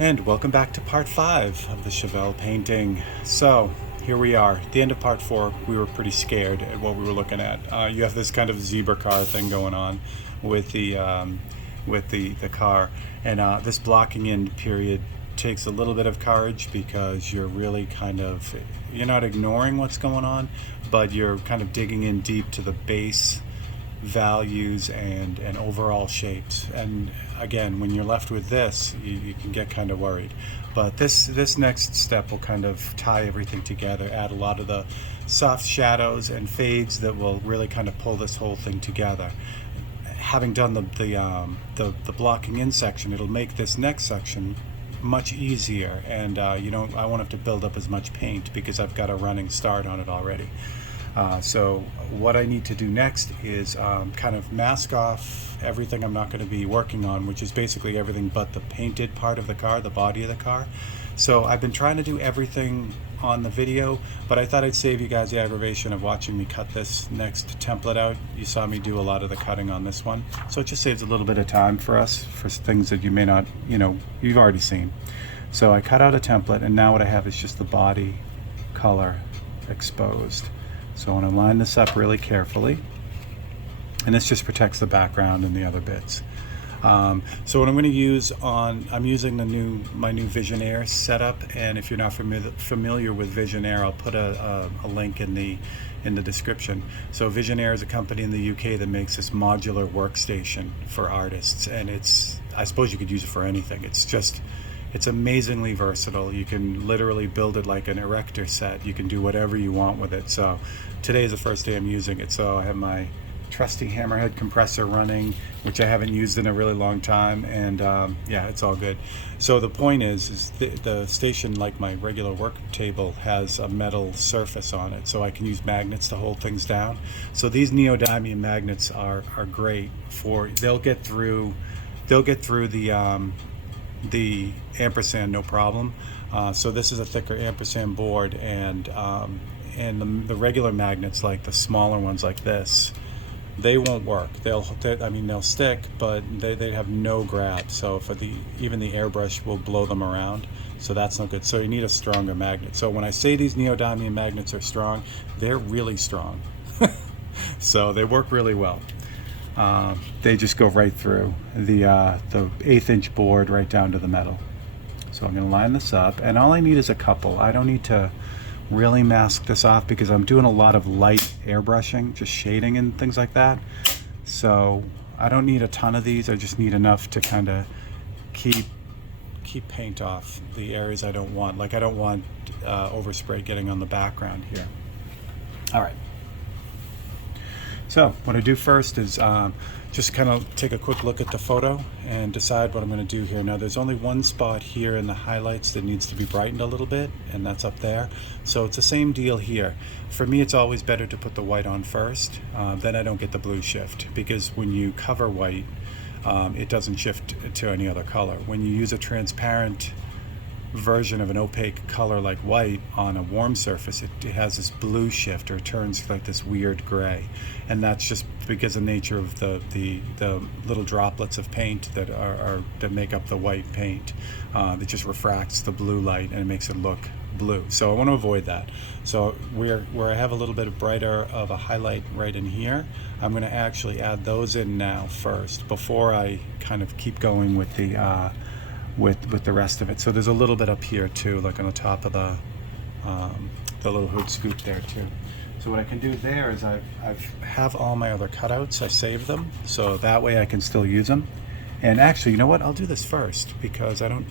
And welcome back to part 5 of the Chevelle painting. So, here we are. At the end of part 4, we were pretty scared at what we were looking at. You have this kind of zebra car thing going on with the car. And this blocking in period takes a little bit of courage because you're really you're not ignoring what's going on, but you're kind of digging in deep to the base values and overall shapes. And again, when you're left with this, you can get kind of worried. But this next step will kind of tie everything together, add a lot of the soft shadows and fades that will really kind of pull this whole thing together. Having done the blocking in section, it'll make this next section much easier, and I won't have to build up as much paint because I've got a running start on it already. So what I need to do next is kind of mask off everything I'm not going to be working on, which is basically everything but the painted part of the car, the body of the car. So I've been trying to do everything on the video, but I thought I'd save you guys the aggravation of watching me cut this next template out. You saw me do a lot of the cutting on this one, so it just saves a little bit of time for us for things that you may not, you've already seen. So I cut out a template, and now what I have is just the body color exposed. So I want to line this up really carefully, and this just protects the background and the other bits. So what I'm going to use I'm using my new Visionaire setup, and if you're not familiar with Visionaire, I'll put a link in the description. So Visionaire is a company in the UK that makes this modular workstation for artists, and I suppose you could use it for anything. It's amazingly versatile. You can literally build it like an erector set. You can do whatever you want with it. So today is the first day I'm using it. So I have my trusty hammerhead compressor running, which I haven't used in a really long time. And yeah, it's all good. So the point is the station, like my regular work table, has a metal surface on it. So I can use magnets to hold things down. So these neodymium magnets are great they'll get through the ampersand no problem. So this is a thicker ampersand board, and the regular magnets, like the smaller ones like this, they won't work. They'll stick, but they have no grab. So even the airbrush will blow them around. So that's no good. So you need a stronger magnet. So when I say these neodymium magnets are strong, they're really strong. So they work really well. They just go right through the 1/8 inch board right down to the metal. So I'm going to line this up, and all I need is a couple. I don't need to really mask this off because I'm doing a lot of light airbrushing, just shading and things like that. So I don't need a ton of these. I just need enough to kind of keep paint off the areas I don't want. Like I don't want overspray getting on the background here. All right. So what I do first is just kind of take a quick look at the photo and decide what I'm going to do here. Now there's only one spot here in the highlights that needs to be brightened a little bit, and that's up there. So it's the same deal here. For me, it's always better to put the white on first, then I don't get the blue shift, because when you cover white, it doesn't shift to any other color. When you use a transparent version of an opaque color like white on a warm surface, it has this blue shift, or turns like this weird gray, and that's just because of the nature of the little droplets of paint that make up the white paint. That just refracts the blue light and it makes it look blue. So I want to avoid that. So where I have a little bit of brighter of a highlight right in here, I'm going to actually add those in now first before I kind of keep going with the with the rest of it. So there's a little bit up here too, like on the top of the little hood scoop there too. So what I can do there is I have all my other cutouts. I save them, so that way I can still use them. And actually, you know what? I'll do this first because I don't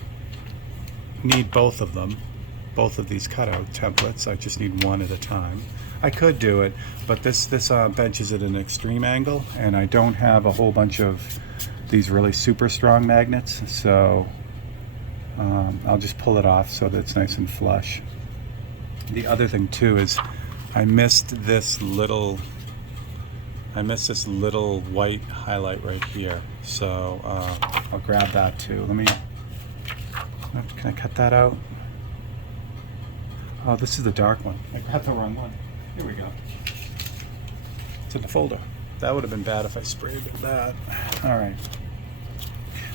need both of them, both of these cutout templates. I just need one at a time. I could do it, but this bench is at an extreme angle, and I don't have a whole bunch of these really super strong magnets, so I'll just pull it off so that it's nice and flush. The other thing too is I missed this little white highlight right here, so I'll grab that too. Can I cut that out? Oh, this is the dark one. I grabbed the wrong one. Here we go. It's in the folder. That would have been bad if I sprayed that. All right.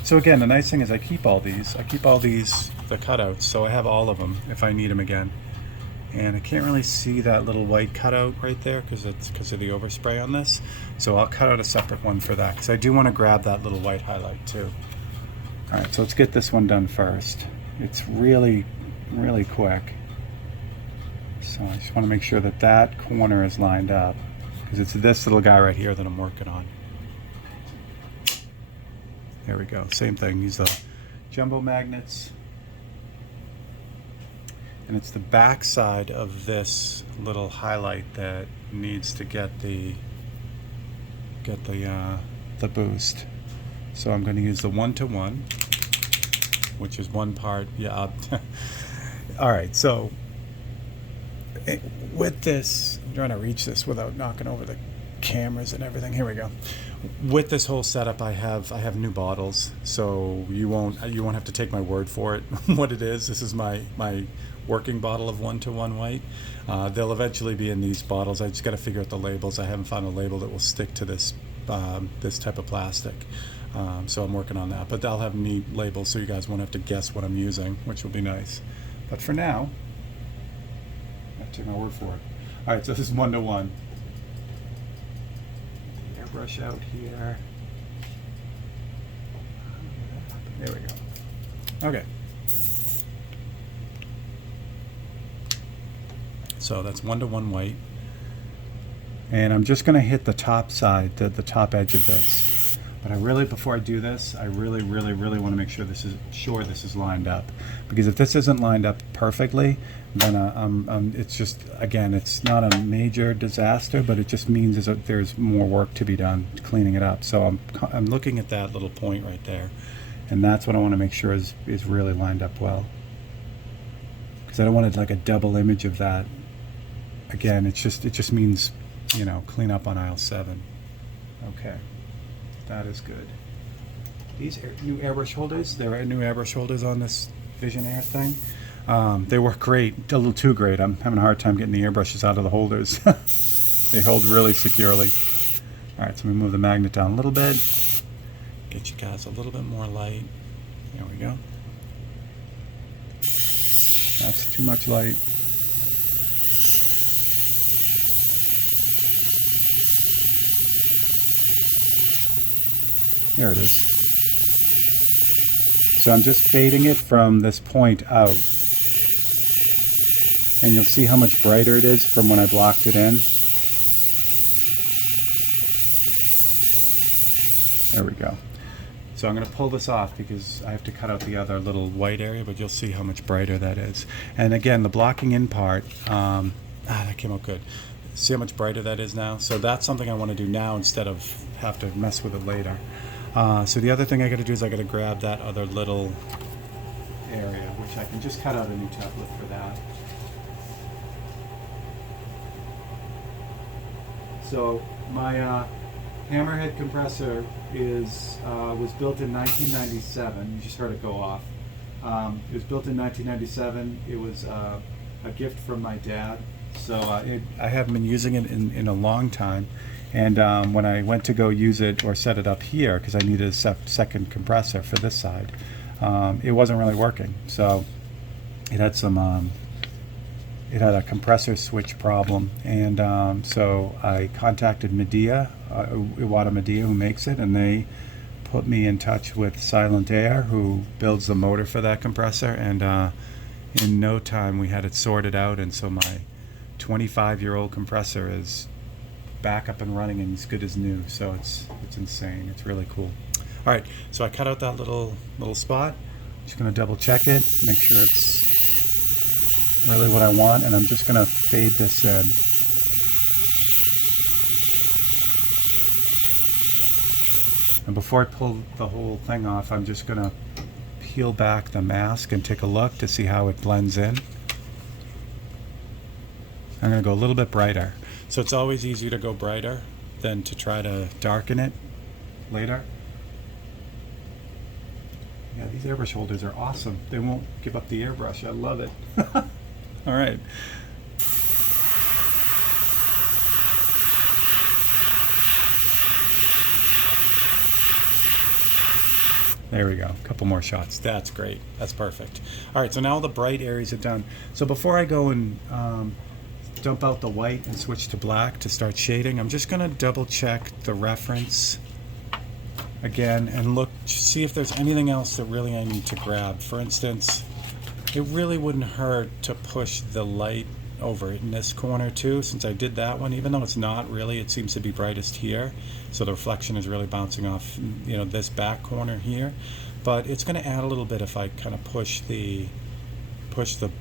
So again, the nice thing is I keep all these. I keep all these, the cutouts, so I have all of them if I need them again. And I can't really see that little white cutout right there because it's because of the overspray on this. So I'll cut out a separate one for that because I do want to grab that little white highlight too. All right, so let's get this one done first. It's really, really quick. So I just want to make sure that that corner is lined up because it's this little guy right here that I'm working on. There we go, same thing. These are jumbo magnets. And it's the back side of this little highlight that needs to get the boost. So I'm going to use the 1-to-1, which is one part. Yeah. All right. So with this, I'm trying to reach this without knocking over the cameras and everything. Here we go. With this whole setup, I have new bottles, so you won't have to take my word for it. What it is, this is my working bottle of 1-to-1 white. They'll eventually be in these bottles. I just got to figure out the labels. I haven't found a label that will stick to this this type of plastic, so I'm working on that. But I'll have neat labels so you guys won't have to guess what I'm using, which will be nice. But for now, I have to take my word for it. All right, so this is 1-to-1. Airbrush out here. There we go. Okay. So that's 1-to-1 white. And I'm just going to hit the top side, the top edge of this. But I really, before I do this, I really want to make sure this is lined up. Because if this isn't lined up perfectly, then it's just, again, it's not a major disaster, but it just means there's more work to be done cleaning it up. So I'm looking at that little point right there. And that's what I want to make sure is really lined up well. Because I don't want it like a double image of that. Again, it just means, you know, clean up on aisle 7. Okay, that is good. These new airbrush holders, there are new airbrush holders on this Vision Air thing. They work great, a little too great. I'm having a hard time getting the airbrushes out of the holders. They hold really securely. All right, so we move the magnet down a little bit. Get you guys a little bit more light. There we go. That's too much light. There it is. So I'm just fading it from this point out. And you'll see how much brighter it is from when I blocked it in. There we go. So I'm going to pull this off because I have to cut out the other little white area, but you'll see how much brighter that is. And again, the blocking in part, that came out good. See how much brighter that is now? So that's something I want to do now instead of have to mess with it later. So the other thing I got to do is I got to grab that other little area, which I can just cut out a new template for that. So my hammerhead compressor was built in 1997. You just heard it go off. It was built in 1997. It was a gift from my dad. So I haven't been using it in a long time. And when I went to go use it or set it up here, because I needed a second compressor for this side, it wasn't really working. So it had some, it had a compressor switch problem. And so I contacted Medea, Iwata Medea, who makes it, and they put me in touch with Silent Air, who builds the motor for that compressor. And in no time we had it sorted out, and so my 25-year-old compressor is back up and running and as good as new. So it's insane. It's really cool. All right, so I cut out that little spot. Just going to double check it, make sure it's really what I want, and I'm just going to fade this in. And before I pull the whole thing off, I'm just going to peel back the mask and take a look to see how it blends in. I'm going to go a little bit brighter. So it's always easier to go brighter than to try to darken it later. Yeah, these airbrush holders are awesome. They won't give up the airbrush. I love it. All right. There we go. A couple more shots. That's great. That's perfect. All right, so now all the bright areas are done. So before I go and dump out the white and switch to black to start shading, I'm just going to double check the reference again and look, see if there's anything else that really I need to grab. For instance, it really wouldn't hurt to push the light over in this corner too, since I did that one, even though it's not really, it seems to be brightest here, so the reflection is really bouncing off, you know, this back corner here. But it's going to add a little bit if I kind of push the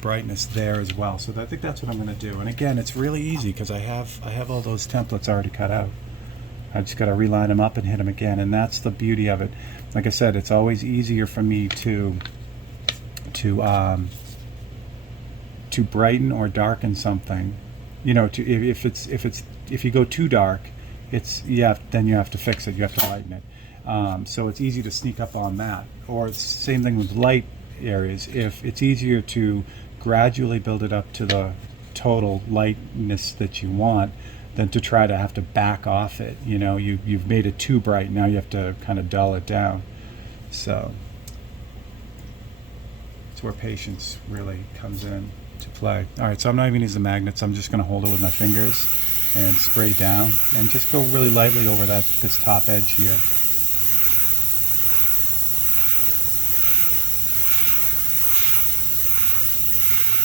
brightness there as well. So I think that's what I'm going to do. And again, it's really easy because I have all those templates already cut out. I just got to reline them up and hit them again, and that's the beauty of it. Like I said, it's always easier for me to brighten or darken something, you know, if you go too dark, then you have to fix it, you have to lighten it. So it's easy to sneak up on that. Or same thing with light areas. If it's easier to gradually build it up to the total lightness that you want than to try to have to back off it. You know, you've made it too bright, now you have to kind of dull it down. So it's where patience really comes in to play. All right, so I'm not even using the magnets. I'm just going to hold it with my fingers and spray down and just go really lightly over this top edge here.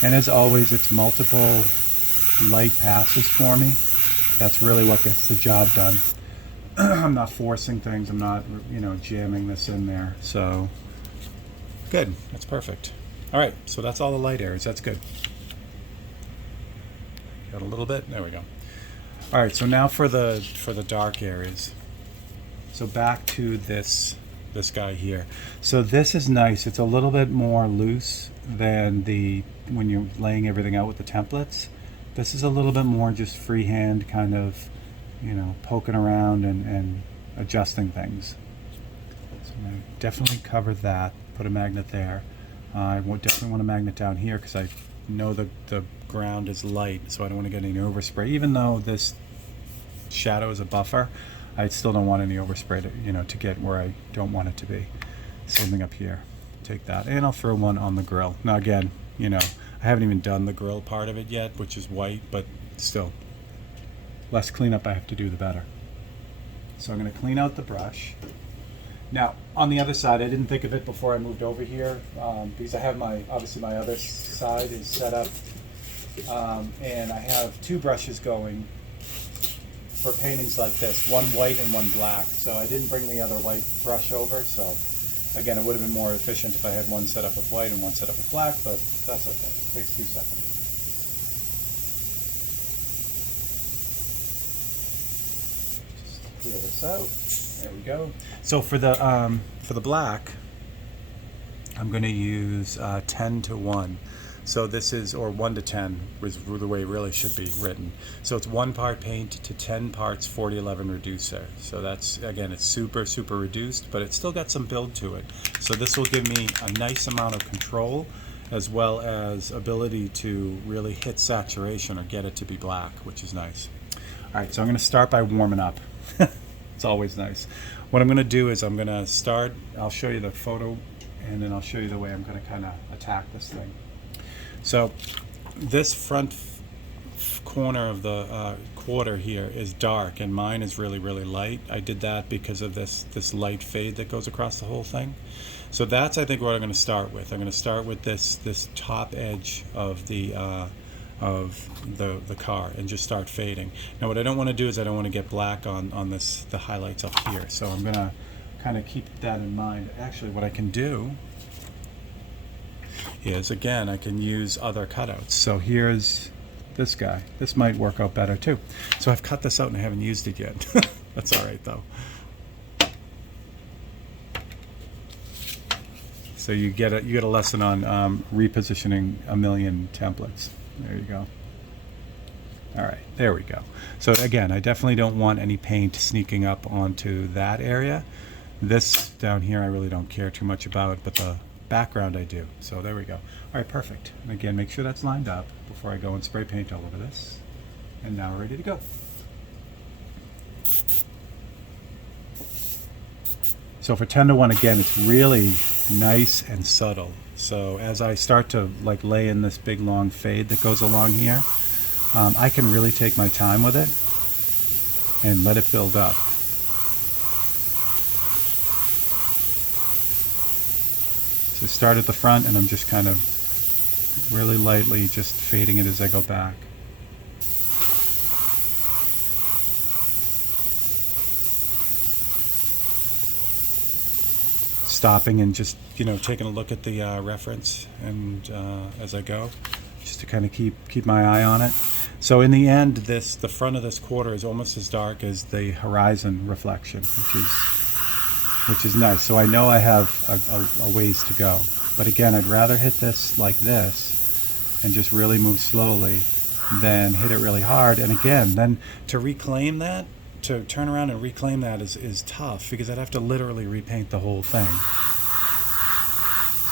And as always, it's multiple light passes for me. That's really what gets the job done. I'm not forcing things. I'm not, you know, jamming this in there. So good. That's perfect. All right, so that's all the light areas. That's good. Got a little bit. There we go. All right, so now for the dark areas. So back to this guy here. So this is nice. It's a little bit more loose than when you're laying everything out with the templates. This is a little bit more just freehand, kind of, you know, poking around and adjusting things. So I'm going to definitely cover that. Put a magnet there. I definitely want a magnet down here because I know the ground is light, so I don't want to get any overspray. Even though this shadow is a buffer, I still don't want any overspray to get where I don't want it to be. Same thing up here. Take that, and I'll throw one on the grill. Now again, you know, I haven't even done the grill part of it yet, which is white, but still, less cleanup I have to do, the better. So I'm going to clean out the brush. Now, on the other side, I didn't think of it before I moved over here, because I have obviously my other side is set up, and I have two brushes going for paintings like this, one white and one black. So I didn't bring the other white brush over, so again, it would have been more efficient if I had one set up with white and one set up with black, but that's okay. It takes 2 seconds. Just clear this out. There we go. So for the black, I'm going to use 10 to 1. So this is, or 1 to 10 was the way it really should be written. So it's 1 part paint to 10 parts 4011 reducer. So that's, again, it's super, super reduced, but it's still got some build to it. So this will give me a nice amount of control as well as ability to really hit saturation or get it to be black, which is nice. All right, so I'm going to start by warming up. It's always nice. What I'm going to do is I'm going to start, I'll show you the photo, and then I'll show you the way I'm going to kind of attack this thing. So this front corner of the quarter here is dark, and mine is really, really light. I did that because of this light fade that goes across the whole thing. So that's, I think, what I'm going to start with. I'm going to start with this top edge of the car and just start fading. Now what I don't want to do is I don't want to get black on the highlights up here. So I'm going to kind of keep that in mind. Actually, what I can do is, again, I can use other cutouts. So here's this guy. This might work out better too. So I've cut this out and I haven't used it yet. That's all right though. So you get a lesson on repositioning a million templates. There you go. All right, there we go. So again, I definitely don't want any paint sneaking up onto that area. This down here I really don't care too much about, but the background I do. So there we go. All right, perfect. And again, make sure that's lined up before I go and spray paint all over this. And now we're ready to go. So for 10 to 1, again, it's really nice and subtle. So as I start to like lay in this big long fade that goes along here, I can really take my time with it and let it build up. So start at the front, and I'm just kind of really lightly just fading it as I go back. Stopping and just, taking a look at the reference and as I go, just to kind of keep my eye on it. So in the end, the front of this quarter is almost as dark as the horizon reflection, which is nice. So I know I have a ways to go. But again, I'd rather hit this like this and just really move slowly than hit it really hard. And again, then to reclaim that, to turn around and reclaim that is tough, because I'd have to literally repaint the whole thing.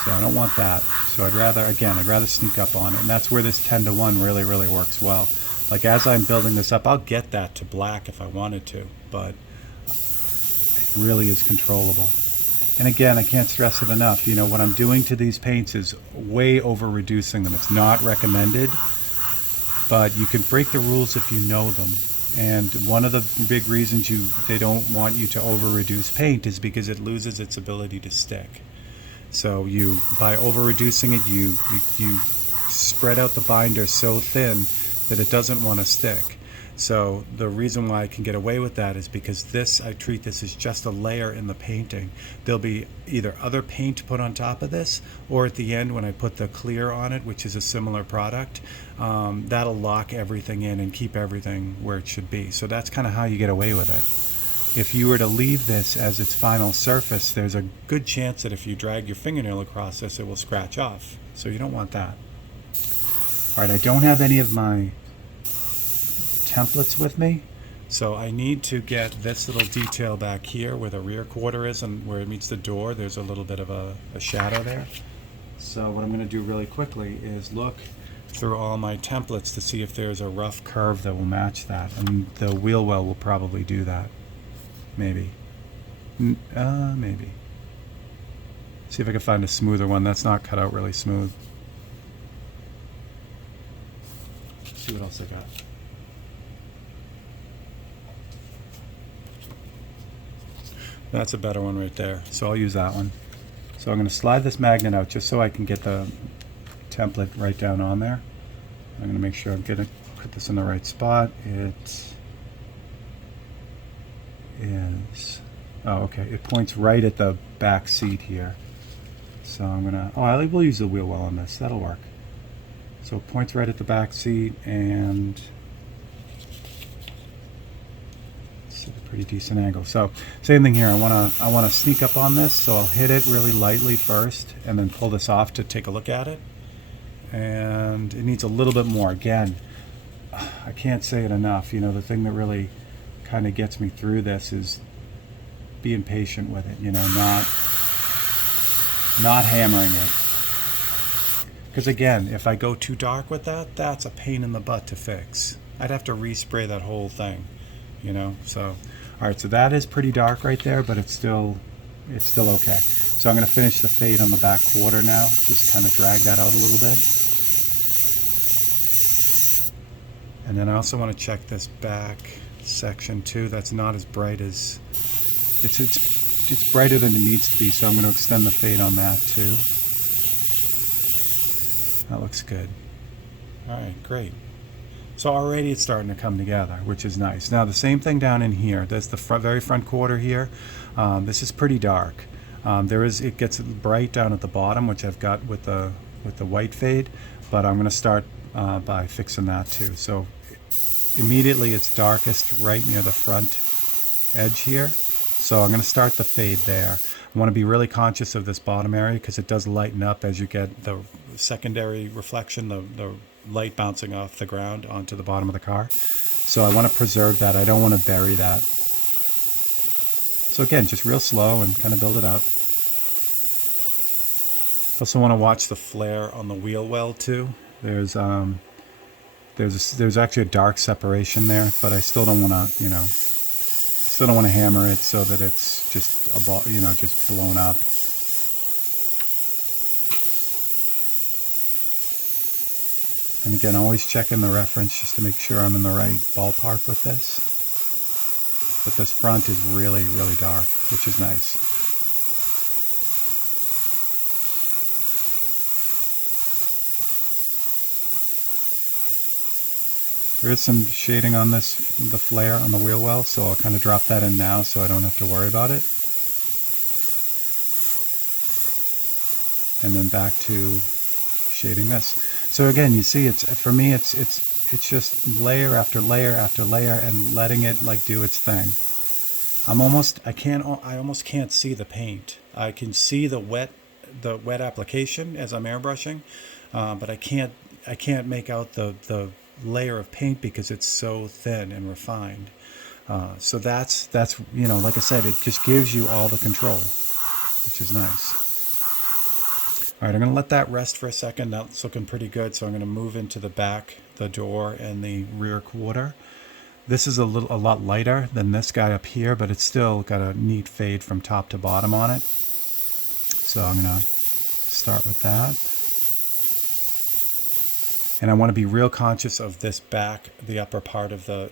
So I don't want that. So I'd rather sneak up on it. And that's where this 10 to 1 really, really works well. Like as I'm building this up, I'll get that to black if I wanted to, but it really is controllable. And again, I can't stress it enough. What I'm doing to these paints is way over reducing them. It's not recommended, but you can break the rules if you know them. And one of the big reasons they don't want you to over reduce paint is because it loses its ability to stick. So by over reducing it, you spread out the binder so thin that it doesn't want to stick. So the reason why I can get away with that is because I treat this as just a layer in the painting. There'll be either other paint put on top of this, or at the end when I put the clear on it, which is a similar product, that'll lock everything in and keep everything where it should be. So that's kind of how you get away with it. If you were to leave this as its final surface, there's a good chance that if you drag your fingernail across this, it will scratch off. So you don't want that. All right, I don't have any of my templates with me, so I need to get this little detail back here where the rear quarter is and where it meets the door. There's a little bit of a shadow there. So what I'm going to do really quickly is look through all my templates to see if there's a rough curve that will match that, and the wheel well will probably do that. Maybe. See if I can find a smoother one. That's not cut out really smooth. Let's see what else I got. That's a better one right there. So I'll use that one. So I'm going to slide this magnet out just so I can get the template right down on there. I'm going to make sure I'm going to put this in the right spot. It is, okay, it points right at the back seat here. So I'm going to, I will use the wheel well on this. That'll work. So it points right at the back seat, and pretty decent angle. So same thing here. I want to sneak up on this, so I'll hit it really lightly first and then pull this off to take a look at it. And it needs a little bit more. Again, I can't say it enough. The thing that really kind of gets me through this is being patient with it, not hammering it. Because again, if I go too dark with that, that's a pain in the butt to fix. I'd have to respray that whole thing. So all right, so that is pretty dark right there, but it's still okay. So I'm going to finish the fade on the back quarter now, just kind of drag that out a little bit. And then I also want to check this back section too. That's not as bright as it's brighter than it needs to be, so I'm going to extend the fade on that too. That looks good. All right, great. So already it's starting to come together, which is nice. Now the same thing down in here. There's the very front quarter here. This is pretty dark. It gets bright down at the bottom, which I've got with the white fade, but I'm going to start by fixing that too. So immediately it's darkest right near the front edge here. So I'm going to start the fade there. I want to be really conscious of this bottom area because it does lighten up as you get the secondary reflection, the light bouncing off the ground onto the bottom of the car. So I want to preserve that. I don't want to bury that. So again, just real slow and kind of build it up. Also want to watch the flare on the wheel well too. There's actually a dark separation there, but I still don't want to, Still don't want to hammer it so that it's just a ball, you know, just blown up. And again, always checking the reference just to make sure I'm in the right ballpark with this. But this front is really, really dark, which is nice. There is some shading on this, the flare on the wheel well, so I'll kind of drop that in now so I don't have to worry about it. And then back to shading this. So again, you see, it's for me, it's just layer after layer after layer and letting it like do its thing. I almost can't see the paint. I can see the wet application as I'm airbrushing, but I can't make out the layer of paint because it's so thin and refined. So that's you know, like I said, it just gives you all the control, which is nice. All right, I'm going to let that rest for a second. That's looking pretty good. So I'm going to move into the back, the door, and the rear quarter. This is a lot lighter than this guy up here, but it's still got a neat fade from top to bottom on it. So I'm going to start with that. And I want to be real conscious of this back, the upper part of the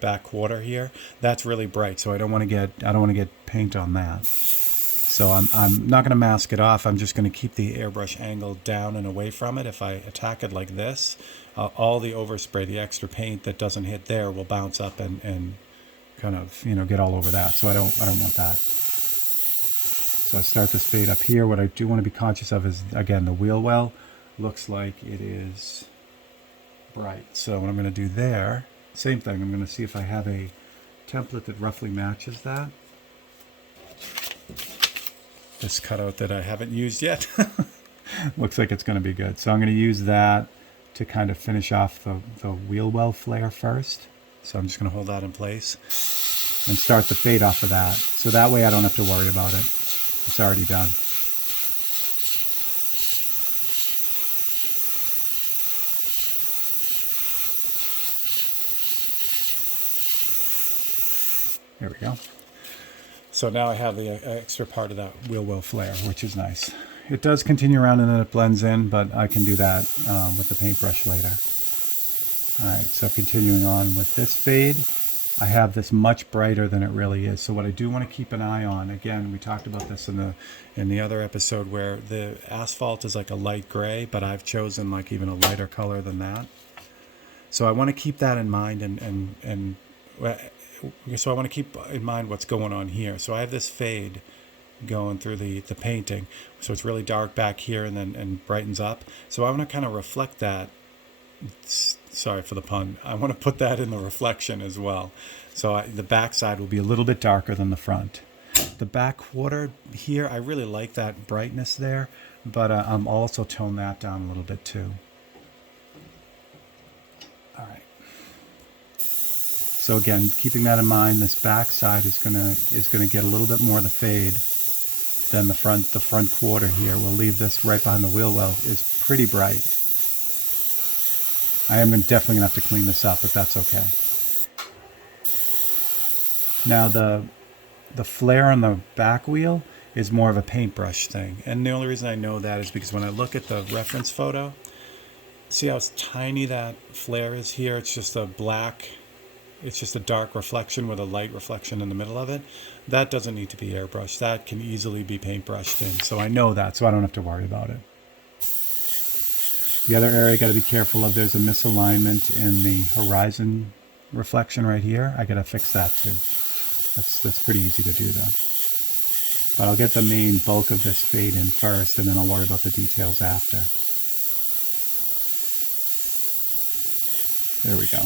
back quarter here. That's really bright, so I don't want to get paint on that. So I'm not going to mask it off. I'm just going to keep the airbrush angle down and away from it. If I attack it like this, all the overspray, the extra paint that doesn't hit there, will bounce up and kind of, you know, get all over that. So I don't want that. So I start this fade up here. What I do want to be conscious of is, again, the wheel well looks like it is bright. So what I'm going to do there, same thing. I'm going to see if I have a template that roughly matches that. This cutout that I haven't used yet. Looks like it's going to be good. So I'm going to use that to kind of finish off the wheel well flare first. So I'm just going to hold that in place and start the fade off of that. So that way I don't have to worry about it. It's already done. There we go. So now I have the extra part of that wheel well flare, which is nice. It does continue around and then it blends in, but I can do that with the paintbrush later. All right, so continuing on with this fade, I have this much brighter than it really is. So what I do want to keep an eye on, again, we talked about this in the other episode where the asphalt is like a light gray, but I've chosen like even a lighter color than that. So I want to keep that in mind so I want to keep in mind what's going on here. So I have this fade going through the painting. So it's really dark back here and brightens up. So I want to kind of reflect that. Sorry for the pun. I want to put that in the reflection as well. So the back side will be a little bit darker than the front. The back quarter here, I really like that brightness there, but I'm also tone that down a little bit too. All right. So again, keeping that in mind, this back side is gonna get a little bit more of the fade than the front quarter here. We'll leave this right behind the wheel well is pretty bright. I am definitely gonna have to clean this up, but that's okay. Now the flare on the back wheel is more of a paintbrush thing. And the only reason I know that is because when I look at the reference photo, see how tiny that flare is here? It's just a dark reflection with a light reflection in the middle of it. That doesn't need to be airbrushed. That can easily be paintbrushed in. So I know that, so I don't have to worry about it. The other area I got to be careful of, there's a misalignment in the horizon reflection right here. I got to fix that too. That's pretty easy to do though. But I'll get the main bulk of this fade in first, and then I'll worry about the details after. There we go.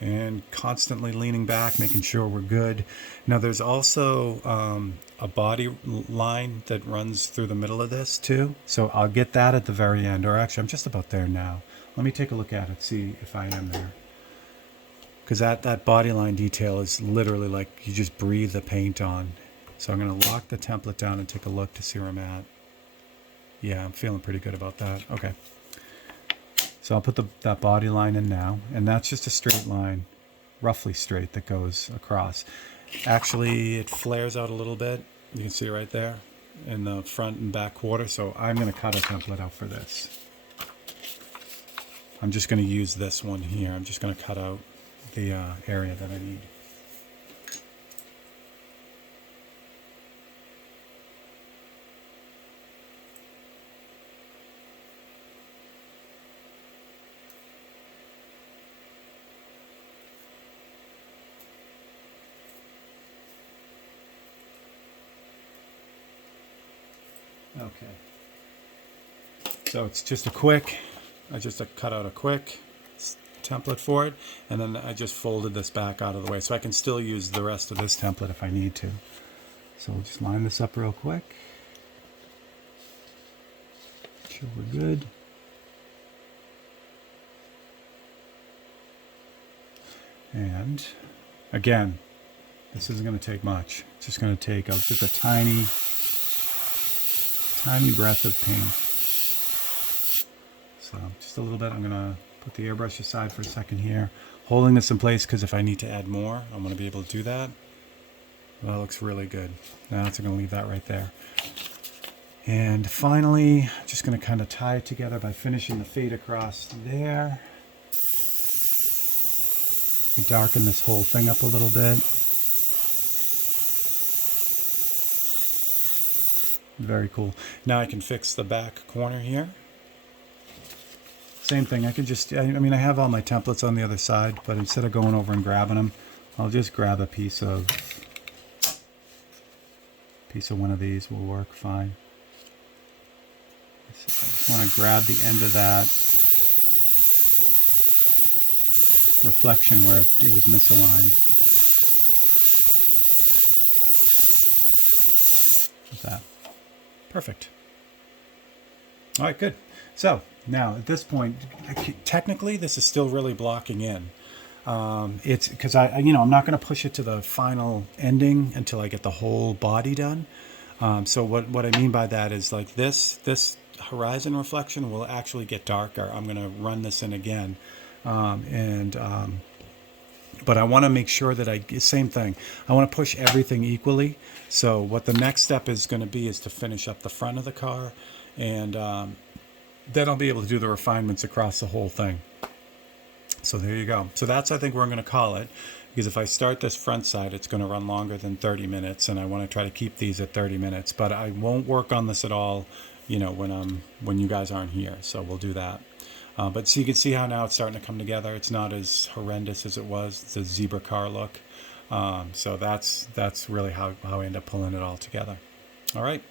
And constantly leaning back, making sure we're good. Now there's also a body line that runs through the middle of this too. So I'll get that at the very end, or actually I'm just about there now. Let me take a look at it, see if I am there. Because that body line detail is literally like you just breathe the paint on. So I'm going to lock the template down and take a look to see where I'm at. Yeah, I'm feeling pretty good about that. Okay. So I'll put that body line in now, and that's just a straight line roughly straight that goes across. Actually, it flares out a little bit. You can see it right there in the front and back quarter. So I'm going to cut a template out for this. I'm just going to use this one here. I'm just going to cut out the area that I need. Okay. So it's just I just cut out a quick template for it, and then I just folded this back out of the way so I can still use the rest of this template if I need to. So we'll just line this up real quick. Make sure we're good. And again, this isn't going to take much. It's just going to take just a tiny breath of paint. So just a little bit. I'm going to put the airbrush aside for a second here, holding this in place because if I need to add more, I'm going to be able to do that. Well, that looks really good. Now it's going to leave that right there. And finally, just going to kind of tie it together by finishing the fade across there. Darken this whole thing up a little bit. Very cool. Now I can fix the back corner here. Same thing. I could just, I mean, I have all my templates on the other side, but instead of going over and grabbing them, I'll just grab a piece of one of these will work fine. So I just want to grab the end of that reflection where it was misaligned. Like that. Perfect. All right, good. So now at this point, technically this is still really blocking in. It's because I'm not going to push it to the final ending until I get the whole body done. So what I mean by that is like this horizon reflection will actually get darker. I'm going to run this in again. But I want to make sure that same thing. I want to push everything equally. So what the next step is going to be is to finish up the front of the car, and then I'll be able to do the refinements across the whole thing. So there you go. So that's, I think, where I'm going to call it, because if I start this front side, it's going to run longer than 30 minutes, and I want to try to keep these at 30 minutes. But I won't work on this at all, when you guys aren't here. So we'll do that. But so you can see how now it's starting to come together. It's not as horrendous as it was, the zebra car look. So that's really how I end up pulling it all together. All right.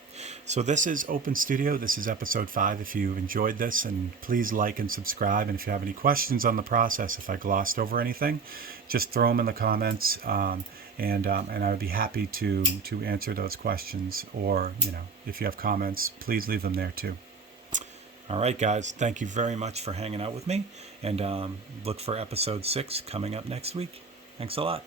So this is Open Studio. This is episode 5. If you enjoyed this, and please like and subscribe. And if you have any questions on the process, if I glossed over anything, just throw them in the comments. And I would be happy to answer those questions. Or, if you have comments, please leave them there too. All right, guys. Thank you very much for hanging out with me. And look for episode 6 coming up next week. Thanks a lot.